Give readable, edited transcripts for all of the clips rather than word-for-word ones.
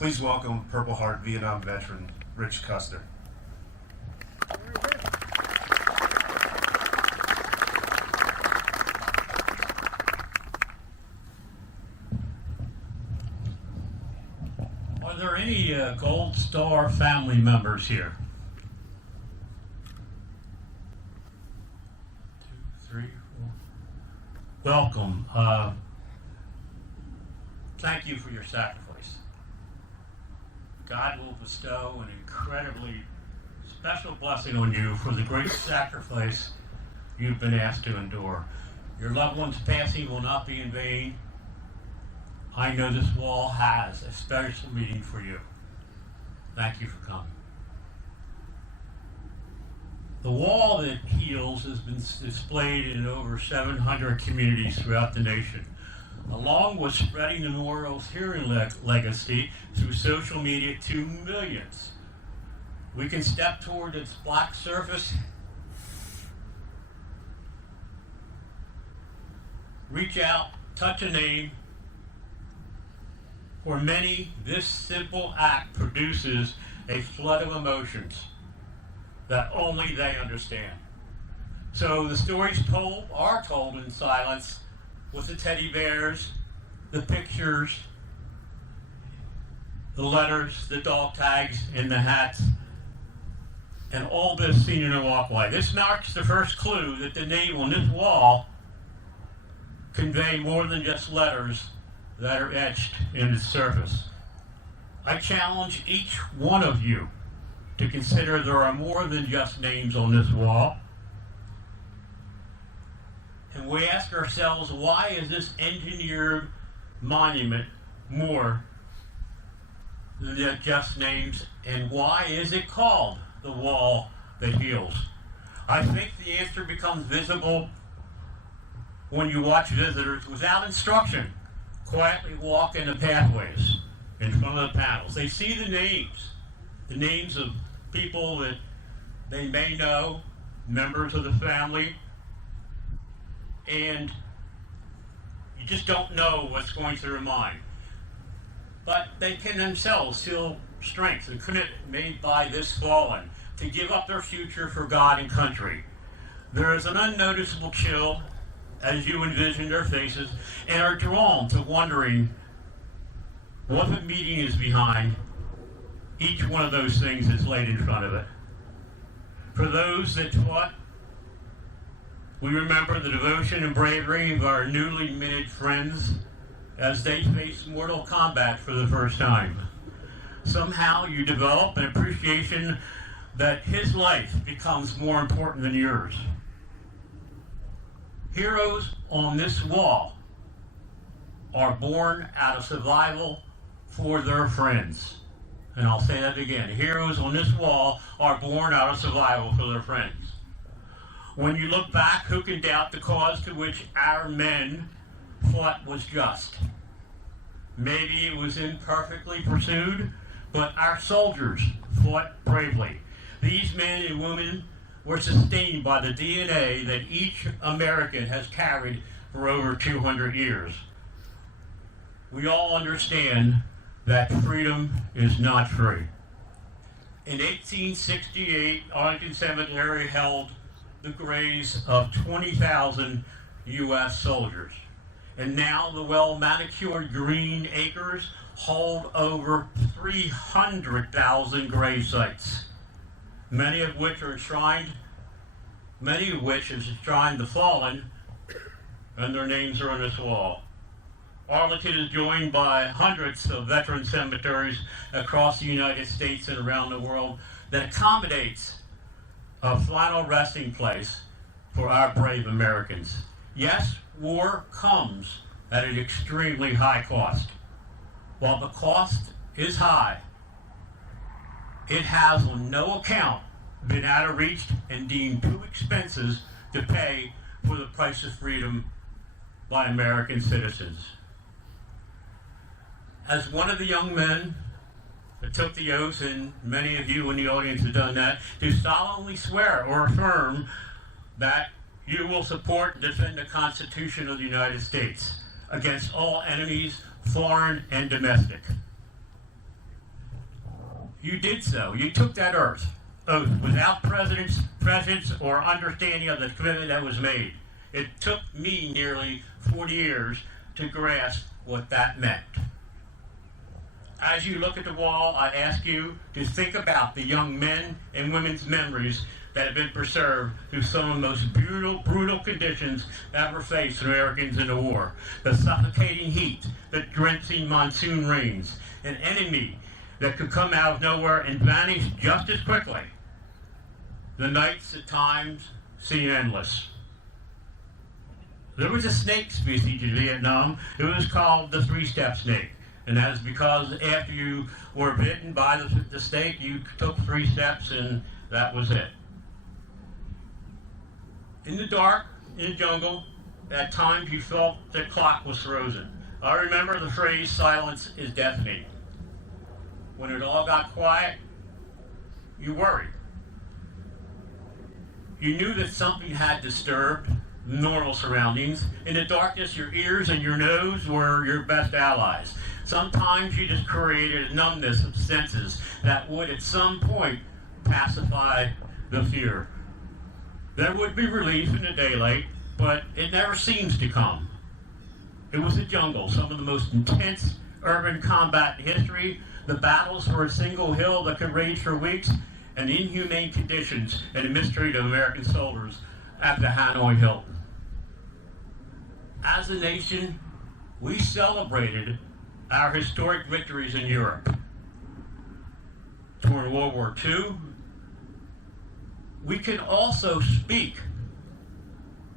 Please welcome Purple Heart Viet Nam Veteran, Richard Custer. Are there any Gold Star family members here? 2, 3, 4. Welcome. Thank you for your sacrifice. God will bestow an incredibly special blessing on you for the great sacrifice you've been asked to endure. Your loved one's passing will not be in vain. I know this wall has a special meaning for you. Thank you for coming. The wall that heals has been displayed in over 700 communities throughout the nation, along with spreading the memorial's healing legacy through social media to millions. We can step toward its black surface, reach out, touch a name. For many, this simple act produces a flood of emotions that only they understand. So the stories are told in silence, with the teddy bears, the pictures, the letters, the dog tags, and the hats, and all this seen in a walkway. This marks the first clue that the name on this wall convey more than just letters that are etched in the surface. I challenge each one of you to consider there are more than just names on this wall. And we ask ourselves, why is this engineered monument more than just names, and why is it called the wall that heals? I think the answer becomes visible when you watch visitors without instruction quietly walk in the pathways in front of the panels. They see the names of people that they may know, members of the family, and you just don't know what's going through their mind. But they can themselves feel strength and commitment made by this fallen to give up their future for God and country. There is an unnoticeable chill as you envision their faces and are drawn to wondering what the meaning is behind each one of those things that's laid in front of it. For those that taught, we remember the devotion and bravery of our newly minted friends as they face mortal combat for the first time. Somehow you develop an appreciation that his life becomes more important than yours. Heroes on this wall are born out of survival for their friends. And I'll say that again. Heroes on this wall are born out of survival for their friends. When you look back, who can doubt the cause to which our men fought was just? Maybe it was imperfectly pursued, but our soldiers fought bravely. These men and women were sustained by the DNA that each American has carried for over 200 years. We all understand that freedom is not free. In 1868, Arlington Cemetery held the graves of 20,000 U.S. soldiers. And now the well-manicured green acres hold over 300,000 grave sites, many of which have enshrined the fallen, and their names are on this wall. Arlington is joined by hundreds of veteran cemeteries across the United States and around the world that accommodates a final resting place for our brave Americans. Yes, war comes at an extremely high cost. While the cost is high, it has on no account been out of reach and deemed too expensive to pay for the price of freedom by American citizens. As one of the young men that took the oath, and many of you in the audience have done that, to solemnly swear or affirm that you will support and defend the Constitution of the United States against all enemies, foreign and domestic. You did so. You took that oath without presence or understanding of the commitment that was made. It took me nearly 40 years to grasp what that meant. As you look at the wall, I ask you to think about the young men and women's memories that have been preserved through some of the most brutal conditions ever faced Americans in the war. The suffocating heat, the drenching monsoon rains, an enemy that could come out of nowhere and vanish just as quickly. The nights at times seem endless. There was a snake species in Vietnam. It was called the three-step snake. And that is because after you were bitten by the snake, you took 3 steps and that was it. In the dark, in the jungle, at times you felt the clock was frozen. I remember the phrase, silence is deafening. When it all got quiet, you worried. You knew that something had disturbed normal surroundings. In the darkness, your ears and your nose were your best allies. Sometimes you just created a numbness of senses that would at some point pacify the fear. There would be relief in the daylight, but it never seems to come. It was a jungle, some of the most intense urban combat in history, the battles for a single hill that could rage for weeks, and the inhumane conditions and the mistreatment of American soldiers at the Hanoi Hilton. As a nation, we celebrated our historic victories in Europe. During World War II, we can also speak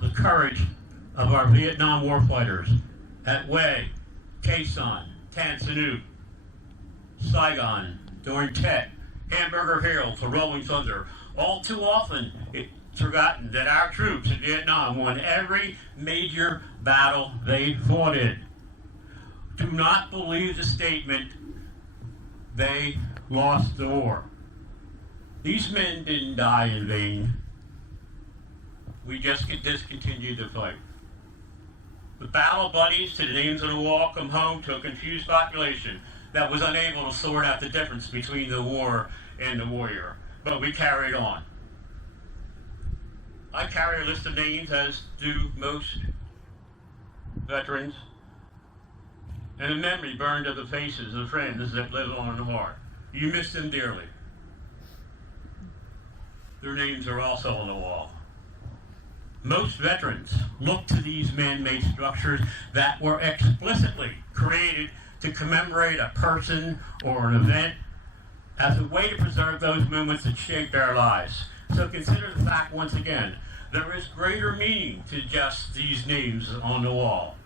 the courage of our Vietnam warfighters at Hue, Khe Sanh, Tan Son Nhut, Saigon, during Tet, Hamburger Hill to Rolling Thunder. All too often, it's forgotten that our troops in Vietnam won every major battle they fought in. Do not believe the statement, they lost the war. These men didn't die in vain. We just discontinued the fight. The battle buddies to the names on the wall come home to a confused population that was unable to sort out the difference between the war and the warrior. But we carried on. I carry a list of names, as do most veterans, and a memory burned of the faces of the friends that live on in the heart. You miss them dearly. Their names are also on the wall. Most veterans look to these man-made structures that were explicitly created to commemorate a person or an event as a way to preserve those moments that shaped their lives. So consider the fact once again, there is greater meaning to just these names on the wall.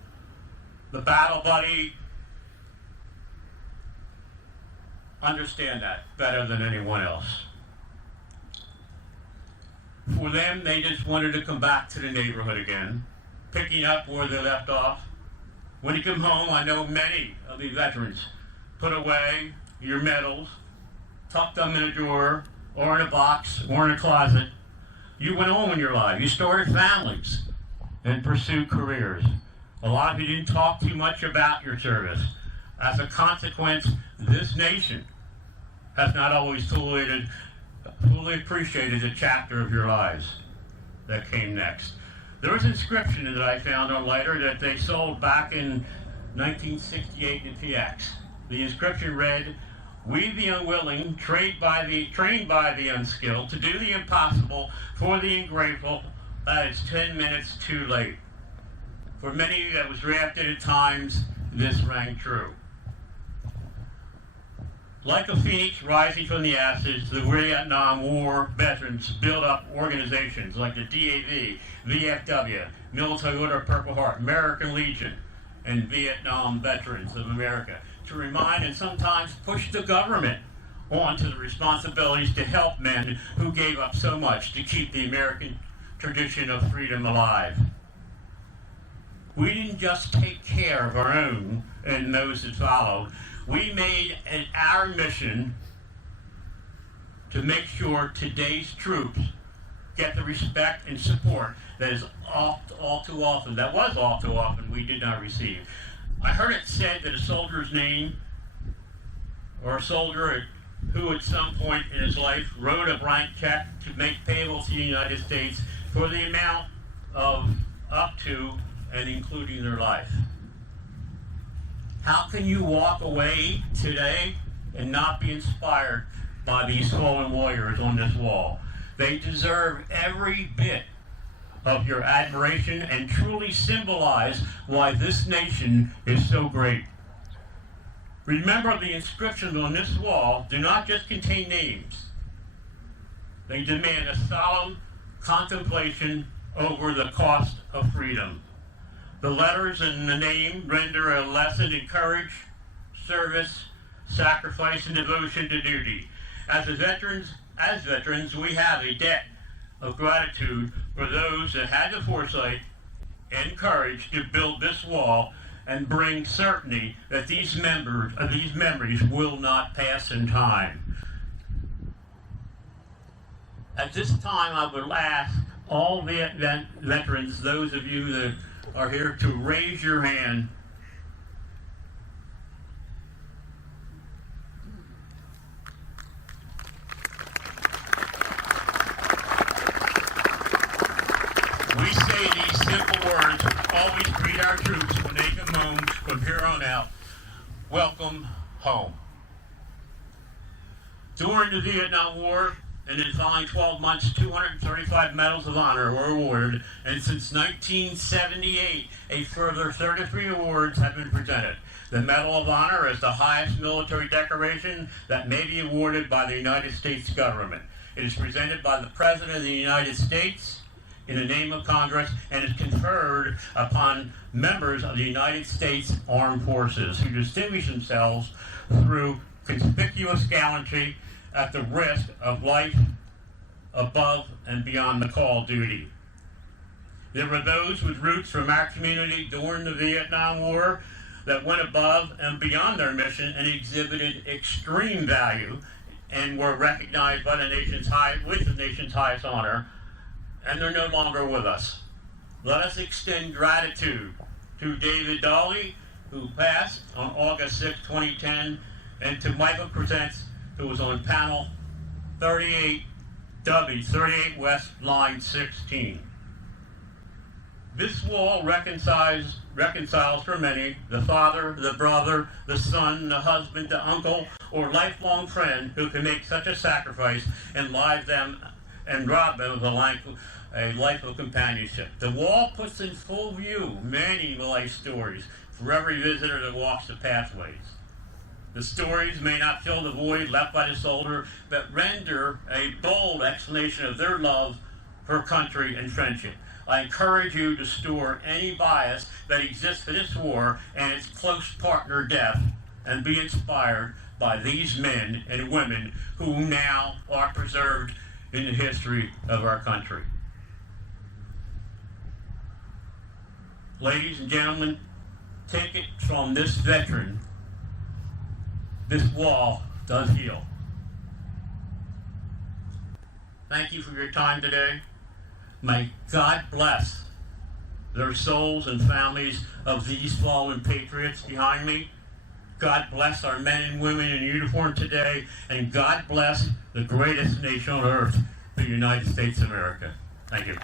The battle buddy, understand that better than anyone else. For them, they just wanted to come back to the neighborhood again, picking up where they left off. When you come home, I know many of the veterans put away your medals, tucked them in a drawer, or in a box, or in a closet. You went on in your life. You started families and pursued careers. A lot of you didn't talk too much about your service. As a consequence, this nation has not always fully appreciated the chapter of your lives that came next. There was an inscription that I found on lighter that they sold back in 1968 in PX. The inscription read, "We the unwilling, trained by the unskilled, to do the impossible for the ungrateful, that is 10 minutes too late." For many that was drafted at times, this rang true. Like a phoenix rising from the ashes, the Vietnam War veterans built up organizations like the DAV, VFW, Military Order of Purple Heart, American Legion, and Vietnam Veterans of America to remind and sometimes push the government onto the responsibilities to help men who gave up so much to keep the American tradition of freedom alive. We didn't just take care of our own and those that followed. We made it our mission to make sure today's troops get the respect and support that is all too often we did not receive. I heard it said that a soldier's name or a soldier who at some point in his life wrote a blank check to make payable to the United States for the amount of up to and including their life. How can you walk away today and not be inspired by these fallen warriors on this wall? They deserve every bit of your admiration and truly symbolize why this nation is so great. Remember, the inscriptions on this wall do not just contain names. They demand a solemn contemplation over the cost of freedom. The letters and the name render a lesson in courage, service, sacrifice, and devotion to duty. As veterans, we have a debt of gratitude for those that had the foresight and courage to build this wall and bring certainty that these memories will not pass in time. At this time, I would ask all Viet Nam veterans, those of you that are here, to raise your hand. We say these simple words, always greet our troops when they come home from here on out. Welcome home. During the Vietnam War, and in the following 12 months, 235 Medals of Honor were awarded, and since 1978, a further 33 awards have been presented. The Medal of Honor is the highest military decoration that may be awarded by the United States government. It is presented by the President of the United States in the name of Congress, and is conferred upon members of the United States Armed Forces who distinguish themselves through conspicuous gallantry at the risk of life above and beyond the call duty. There were those with roots from our community during the Vietnam War that went above and beyond their mission and exhibited extreme value and were recognized by the nation's with the nation's highest honor, and they're no longer with us. Let us extend gratitude to David Dolly, who passed on August 6, 2010, and to Michael Crescents, who was on panel 38 West, line 16. This wall reconciles for many the father, the brother, the son, the husband, the uncle, or lifelong friend who can make such a sacrifice and rob them of a life of companionship. The wall puts in full view many life stories for every visitor that walks the pathways. The stories may not fill the void left by the soldier, but render a bold explanation of their love for country and friendship. I encourage you to store any bias that exists for this war and its close partner death, and be inspired by these men and women who now are preserved in the history of our country. Ladies and gentlemen, take it from this veteran. This wall does heal. Thank you for your time today. May God bless their souls and families of these fallen patriots behind me. God bless our men and women in uniform today, and God bless the greatest nation on earth, the United States of America. Thank you.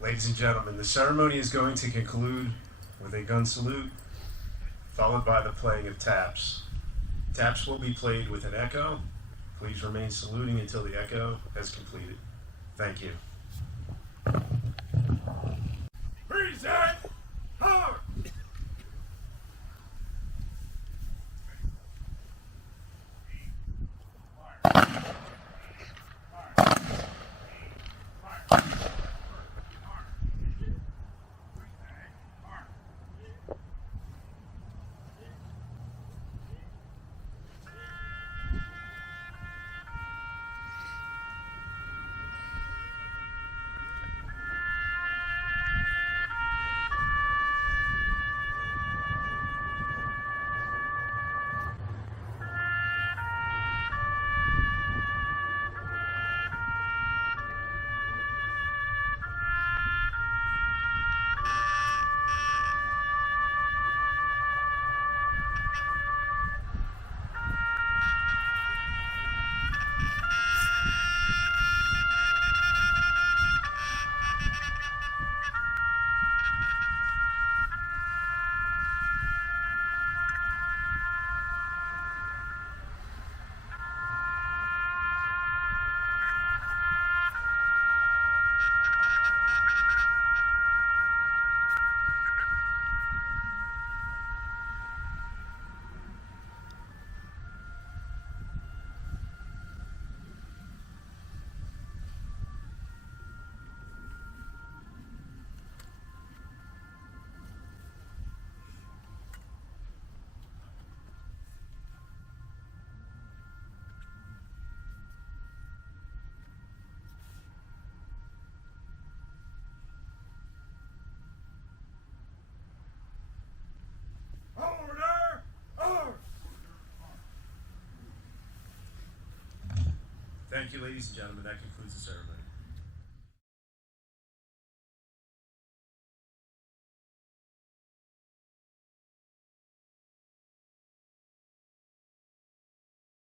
Ladies and gentlemen, the ceremony is going to conclude with a gun salute, followed by the playing of taps. Taps will be played with an echo. Please remain saluting until the echo has completed. Thank you. Present hard! Thank you, ladies and gentlemen. That concludes the ceremony.